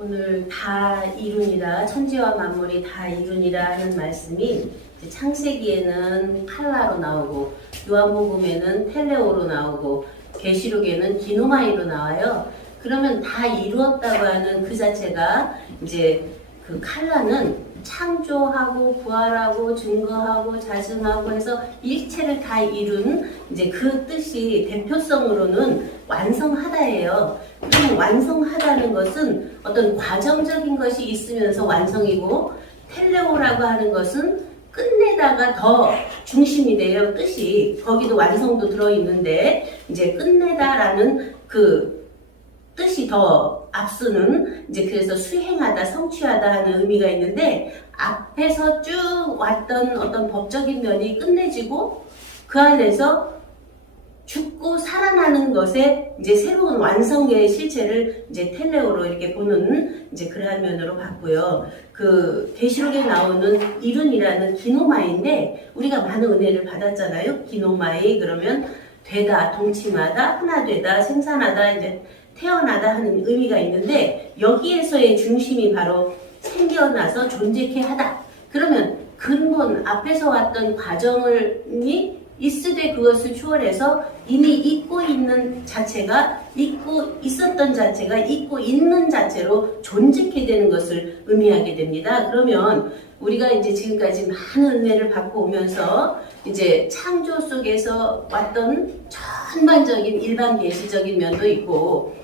오늘 다 이룬이라 천지와 만물이 다 이룬이라 하는 말씀이 창세기에는 칼라로 나오고 요한복음에는 텔레오로 나오고 계시록에는 기노마이로 나와요. 그러면 다 이루었다고 하는 그 자체가 이제 그 칼라는 창조하고 부활하고 증거하고 자증하고 해서 일체를 다 이룬 이제 그 뜻이 대표성으로는 완성하다예요. 그럼 완성하다는 것은 어떤 과정적인 것이 있으면서 완성이고 텔레오라고 하는 것은 끝내다가 더 중심이 돼요. 뜻이 거기도 완성도 들어 있는데 이제 끝내다라는 그 뜻이 더 앞서는 이제 그래서 수행하다, 성취하다 하는 의미가 있는데 앞에서 쭉 왔던 어떤 법적인 면이 끝내지고 그 안에서 죽고 것에 이제 새로운 완성의 실체를 이제 텔레오로 이렇게 보는 이제 그러한 면으로 봤고요. 그 계시록에 나오는 이룬이라는 기노마인데 우리가 많은 은혜를 받았잖아요. 기노마이 그러면 되다, 동침하다, 하나 되다, 생산하다, 이제 태어나다 하는 의미가 있는데 여기에서의 중심이 바로 생겨나서 존재케 하다. 그러면 근본 앞에서 왔던 과정이 있으되 그것을 추월해서 이미 잊고 있는 자체가 잊고 있었던 자체가 잊고 있는 자체로 존재케 되는 것을 의미하게 됩니다. 그러면 우리가 이제 지금까지 많은 은혜를 받고 오면서 이제 창조 속에서 왔던 전반적인 일반 계시적인 면도 있고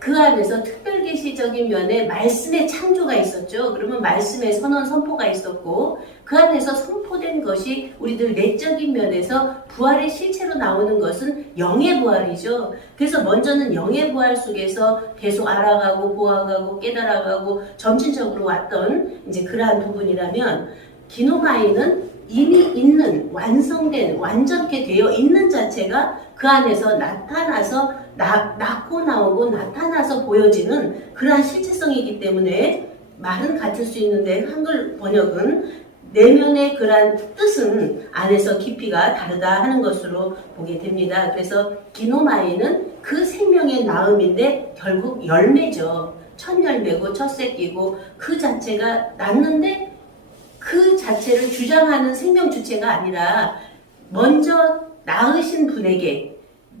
그 안에서 특별 계시적인 면에 말씀의 창조가 있었죠. 그러면 말씀의 선언 선포가 있었고 그 안에서 선포된 것이 우리들 내적인 면에서 부활의 실체로 나오는 것은 영의 부활이죠. 그래서 먼저는 영의 부활 속에서 계속 알아가고 보아가고 깨달아가고 점진적으로 왔던 이제 그러한 부분이라면 기노마이는 이미 있는 완성된 완전케 되어 있는 자체가 그 안에서 나타나서 나, 낳고 나오고 나타나서 보여지는 그러한 실체성이기 때문에 말은 같을 수 있는데 한글 번역은 내면의 그러한 뜻은 안에서 깊이가 다르다 하는 것으로 보게 됩니다. 그래서 기노마이는 그 생명의 나음인데 결국 열매죠. 첫 열매고 첫 새끼고 그 자체가 낳는데 그 자체를 주장하는 생명 주체가 아니라 먼저 낳으신 분에게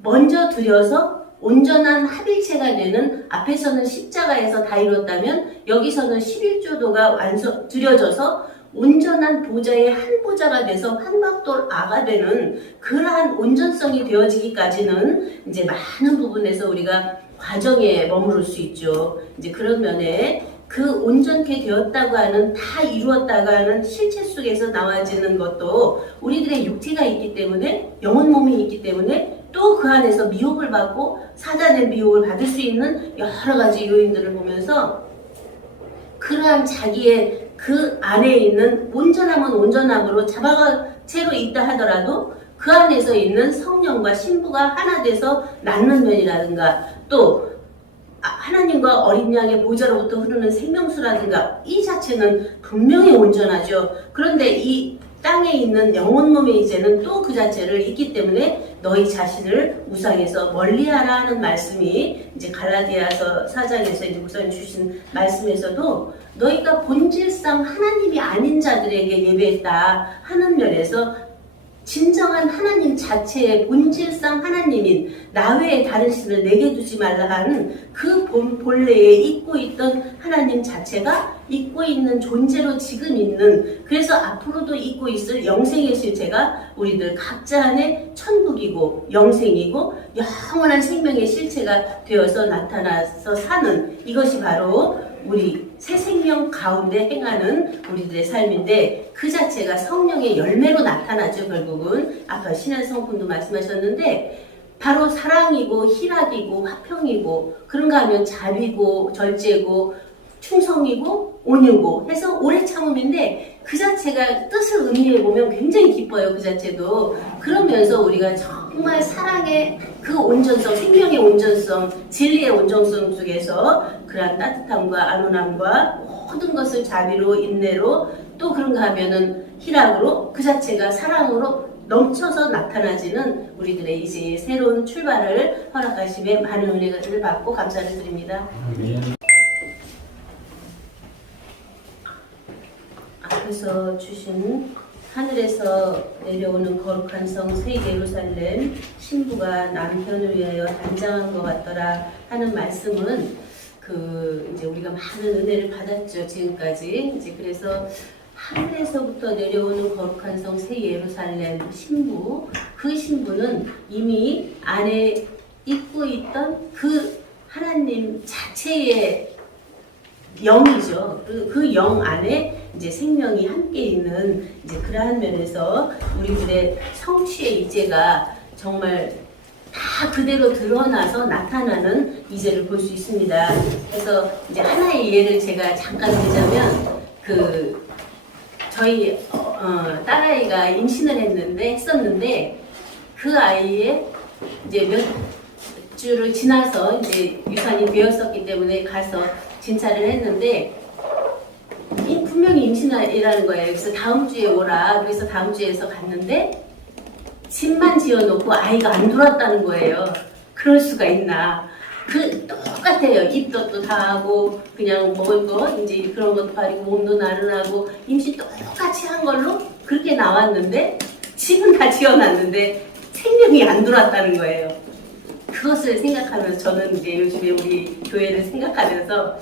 먼저 드려서 온전한 합일체가 되는 앞에서는 십자가에서 다 이뤘다면 여기서는 11조도가 완성 드려져서 온전한 보좌의 한 보좌가 돼서 한박돌 아가 되는 그러한 온전성이 되어지기까지는 이제 많은 부분에서 우리가 과정에 머무를 수 있죠. 이제 그런 면에 그 온전케 되었다고 하는 다 이루었다고 하는 실체 속에서 나와지는 것도 우리들의 육체가 있기 때문에 영혼 몸이 있기 때문에 또 그 안에서 미혹을 받고 사단의 미혹을 받을 수 있는 여러 가지 요인들을 보면서 그러한 자기의 그 안에 있는 온전함은 온전함으로 자바가 채로 있다 하더라도 그 안에서 있는 성령과 신부가 하나 돼서 낳는 면이라든가 또 아, 하나님과 어린 양의 보좌로부터 흐르는 생명수라든가 이 자체는 분명히 온전하죠. 그런데 이 땅에 있는 영혼 몸의 이제는 또 그 자체를 있기 때문에 너희 자신을 우상에서 멀리하라 하는 말씀이 이제 갈라디아서 4장에서 이제 목사님 주신 말씀에서도 너희가 본질상 하나님이 아닌 자들에게 예배했다 하는 면에서 진정한 하나님 자체의 본질상 하나님인 나 외에 다른 신을 내게 두지 말라 하는 그 본, 본래에 있고 있던 하나님 자체가 있고 있는 존재로 지금 있는 그래서 앞으로도 있고 있을 영생의 실체가 우리들 각자 안에 천국이고 영생이고 영원한 생명의 실체가 되어서 나타나서 사는 이것이 바로 우리 새 생명 가운데 행하는 우리들의 삶인데 그 자체가 성령의 열매로 나타나죠 결국은. 아까 신한 성품도 말씀하셨는데 바로 사랑이고 희락이고 화평이고 그런가 하면 자비고 절제고 충성이고 온유고 해서 오래 참음인데 그 자체가 뜻을 의미해 보면 굉장히 기뻐요 그 자체도 그러면서 우리가 정말 사랑의 그 온전성, 생명의 온전성, 진리의 온전성 속에서 그러한 따뜻함과 안온함과 모든 것을 자비로, 인내로 또 그런가 하면은 희락으로 그 자체가 사랑으로 넘쳐서 나타나지는 우리들의 이제 새로운 출발을 허락하심에 많은 은혜를 받고 감사를 드립니다. 앞에서 주신 하늘에서 내려오는 거룩한 성 새 예루살렘 신부가 남편을 위하여 단장한 것 같더라 하는 말씀은 그 이제 우리가 많은 은혜를 받았죠 지금까지 이제 그래서 하늘에서부터 내려오는 거룩한 성 새 예루살렘 신부 그 신부는 이미 안에 입고 있던 그 하나님 자체의 영이죠. 그 영 안에 이제 생명이 함께 있는 이제 그러한 면에서 우리 들의 성취의 이제가 정말 다 그대로 드러나서 나타나는 이제를 볼 수 있습니다. 그래서 이제 하나의 예를 제가 잠깐 들자면 그 저희 어, 어, 딸아이가 임신을 했는데 했었는데 그 아이의 이제 몇 주를 지나서 이제 유산이 되었었기 때문에 가서 진찰을 했는데 이 분명히 임신이라는 거예요. 그래서 다음 주에 오라. 그래서 다음 주에서 갔는데 집만 지어놓고 아이가 안 돌았다는 거예요. 그럴 수가 있나? 그 똑같아요. 입도 또다 하고 그냥 먹을 거 이제 그런 것도 가리고 몸도 나른하고 임신 똑같이 한 걸로 그렇게 나왔는데 집은 다 지어놨는데 생명이 안 돌았다는 거예요. 그것을 생각하면서 저는 이제 요즘에 우리 교회를 생각하면서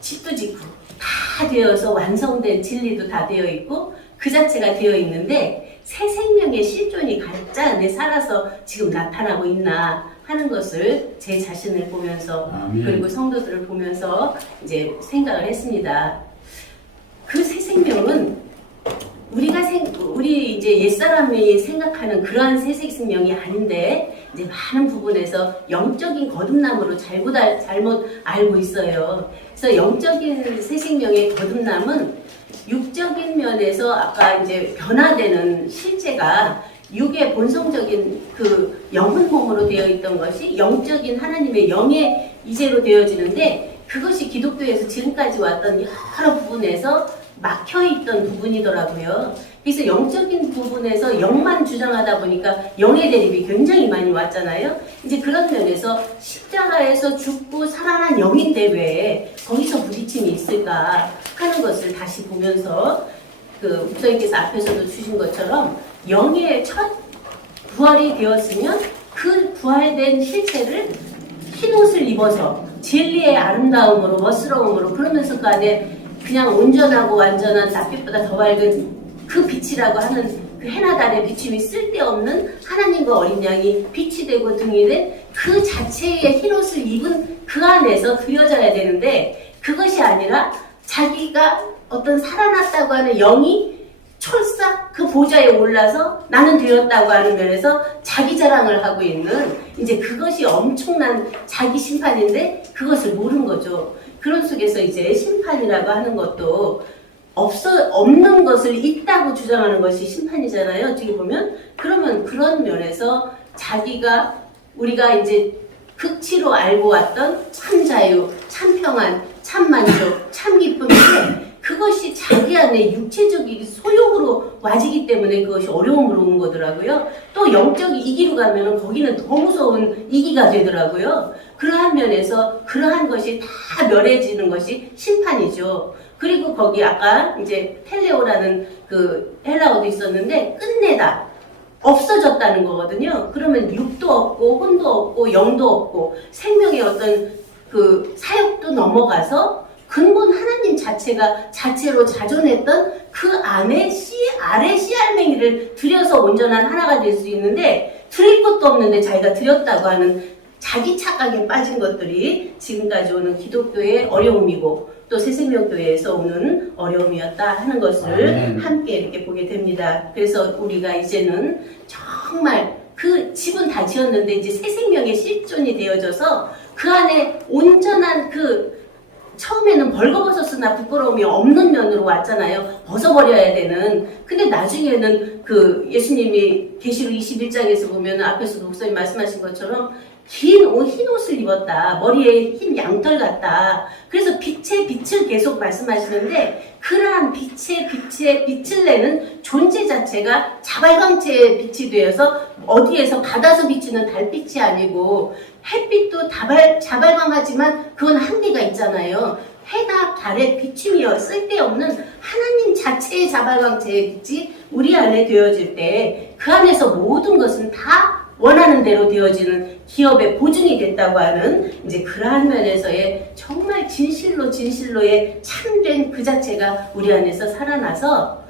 집도 짓고 다 되어서 완성된 진리도 다 되어 있고 그 자체가 되어 있는데 새 생명의 실존이 가짜 안에 살아서 지금 나타나고 있나 하는 것을 제 자신을 보면서 아멘. 그리고 성도들을 보면서 이제 생각을 했습니다. 그 새 생명은 우리가 생, 우리 이제 옛사람이 생각하는 그러한 새 생명이 아닌데 이제 많은 부분에서 영적인 거듭남으로 잘못, 알, 잘못 알고 있어요. 그래서 영적인 새 생명의 거듭남은 육적인 면에서 아까 이제 변화되는 실제가 육의 본성적인 그 영혼 몸으로 되어 있던 것이 영적인 하나님의 영의 이제로 되어지는데 그것이 기독교에서 지금까지 왔던 여러 부분에서 막혀 있던 부분이더라고요. 그래서 영적인 부분에서 영만 주장하다 보니까 영의 대립이 굉장히 많이 왔잖아요. 이제 그런 면에서 십자가에서 죽고 살아난 영인데 왜 거기서 부딪힘이 있을까 하는 것을 다시 보면서 그 목사님께서 앞에서도 주신 것처럼 영의 첫 부활이 되었으면 그 부활된 실체를 흰 옷을 입어서 진리의 아름다움으로 멋스러움으로 그러면서 그 안에 그냥 온전하고 완전한 낯빛보다 더 밝은 그 빛이라고 하는 그 해나 달의 비춤이 쓸데없는 하나님과 어린 양이 빛이 되고 등이 된 그 자체의 흰 옷을 입은 그 안에서 드려져야 되는데 그것이 아니라 자기가 어떤 살아났다고 하는 영이 철사 그 보좌에 올라서 나는 되었다고 하는 면에서 자기 자랑을 하고 있는 이제 그것이 엄청난 자기 심판인데 그것을 모른 거죠. 그런 속에서 이제 심판이라고 하는 것도 없어 없는 것을 있다고 주장하는 것이 심판이잖아요. 어떻게 보면 그러면 그런 면에서 자기가 우리가 이제 극치로 알고 왔던 참 자유, 참 평안, 참 만족, 참 기쁨인데 그것이 자기 안에 육체적인 소욕으로 와지기 때문에 그것이 어려움으로 온 거더라고요. 또 영적인 이기로 가면은 거기는 더 무서운 이기가 되더라고요. 그러한 면에서 그러한 것이 다 멸해지는 것이 심판이죠. 그리고 거기 아까 이제 텔레오라는 그 헬라어도 있었는데 끝내다. 없어졌다는 거거든요. 그러면 육도 없고 혼도 없고 영도 없고 생명의 어떤 그 사역도 넘어가서 근본 하나님 자체가 자체로 자존했던 그 안에 씨 아래 씨알맹이를 들여서 온전한 하나가 될 수 있는데 드릴 것도 없는데 자기가 드렸다고 하는 자기 착각에 빠진 것들이 지금까지 오는 기독교의 어려움이고 또 새생명교회에서 오는 어려움이었다 하는 것을 아멘. 함께 이렇게 보게 됩니다. 그래서 우리가 이제는 정말 그 집은 다 지었는데 이제 새 생명의 실존이 되어져서 그 안에 온전한 그 처음에는 벌거벗었으나 부끄러움이 없는 면으로 왔잖아요. 벗어버려야 되는. 근데 나중에는 그 예수님이 계시록 21장에서 보면 앞에서 목사님 말씀하신 것처럼 긴 옷, 흰 옷을 입었다. 머리에 흰 양털 같다. 그래서 빛의 빛을 계속 말씀하시는데 그러한 빛의 빛의 빛을 내는 존재 자체가 자발광체의 빛이 되어서 어디에서 받아서 비치는 달빛이 아니고 햇빛도 다발, 자발광하지만 그건 한계가 있잖아요. 해답, 달의 비춤이여 쓸데없는 하나님 자체의 자발광체의 빛이 우리 안에 되어질 때 그 안에서 모든 것은 다 원하는 대로 되어지는 기업의 보증이 됐다고 하는 이제 그러한 면에서의 정말 진실로 진실로의 참된 그 자체가 우리 안에서 살아나서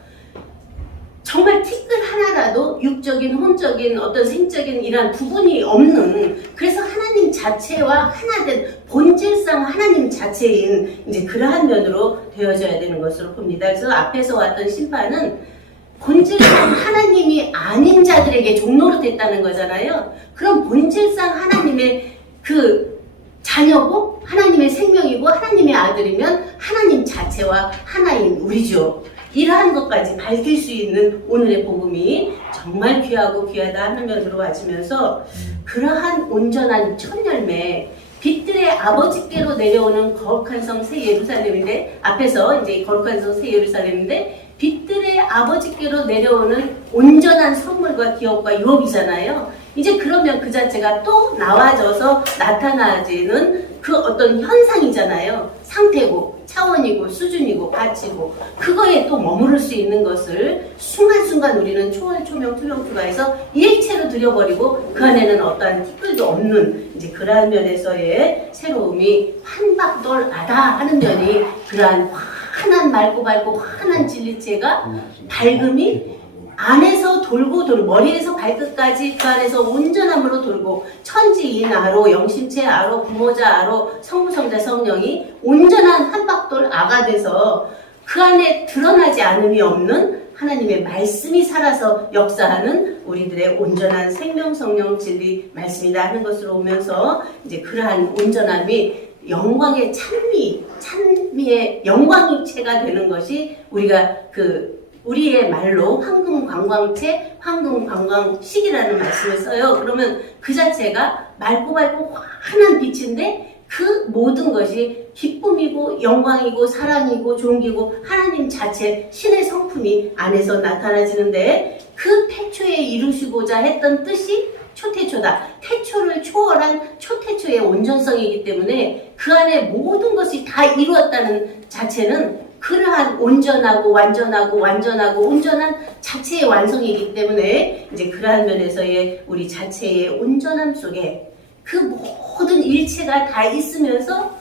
정말 티끌 하나라도 육적인, 혼적인, 어떤 생적인 이러한 부분이 없는 그래서 하나님 자체와 하나된 본질상 하나님 자체인 이제 그러한 면으로 되어져야 되는 것으로 봅니다. 그래서 앞에서 왔던 심판은 본질상 하나님이 아닌 자들에게 종 로로 됐다는 거잖아요. 그럼 본질상 하나님의 그 자녀고 하나님의 생명이고 하나님의 아들이면 하나님 자체와 하나인 우리죠. 이러한 것까지 밝힐 수 있는 오늘의 복음이 정말 귀하고 귀하다 하는 면으로 와지면서 그러한 온전한 첫 열매 빛들의 아버지께로 내려오는 거룩한 성 새 예루살렘인데 앞에서 이제 거룩한 성 새 예루살렘인데 빛들의 아버지께로 내려오는 온전한 선물과 기업과 유업이잖아요. 이제 그러면 그 자체가 또 나와져서 나타나지는 그 어떤 현상이잖아요. 상태고 차원이고 수준이고 가치고 그거에 또 머무를 수 있는 것을 순간순간 우리는 초월 초명 투명 투가해서 일체로 들여버리고 그 안에는 어떠한 티끌도 없는 이제 그러한 면에서의 새로움이 환박돌아다 하는 면이 그러한 환한 맑고 밝고 환한 진리체가 밝음이 안에서 돌고 돌고 머리에서 발끝까지 그 안에서 온전함으로 돌고 천지인 아로 영심체 아로 부모자 아로 성부성자 성령이 온전한 한박돌 아가 돼서 그 안에 드러나지 않음이 없는 하나님의 말씀이 살아서 역사하는 우리들의 온전한 생명 성령 진리 말씀이다 하는 것으로 오면서 이제 그러한 온전함이 영광의 찬미, 찬미의 영광체가 되는 것이 우리가 그 우리의 말로 황금 관광체, 황금 관광식이라는 말씀을 써요. 그러면 그 자체가 맑고 밝고 환한 빛인데 그 모든 것이 기쁨이고 영광이고 사랑이고 존귀고 하나님 자체 신의 성품이 안에서 나타나지는데 그 태초에 이루시고자 했던 뜻이 초태초다. 태초를 초월한 초태초의 온전성이기 때문에 그 안에 모든 것이 다 이루었다는 자체는 그러한 온전하고 완전하고 완전하고 온전한 자체의 완성이기 때문에 이제 그러한 면에서의 우리 자체의 온전함 속에 그 모든 일체가 다 있으면서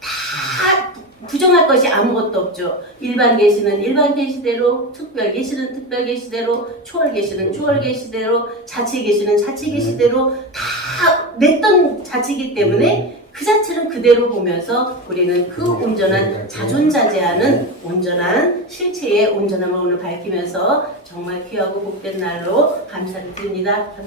다 부정할 것이 아무것도 없죠. 일반 계시는 일반 계시대로, 특별 계시는 특별 계시대로, 초월 계시는 초월 계시대로, 자체 계시는 자체 계시대로 다 냈던 자체이기 때문에 그 자체는 그대로 보면서 우리는 그 온전한 자존자재하는 온전한 실체의 온전함을 오늘 밝히면서 정말 귀하고 복된 날로 감사를 드립니다.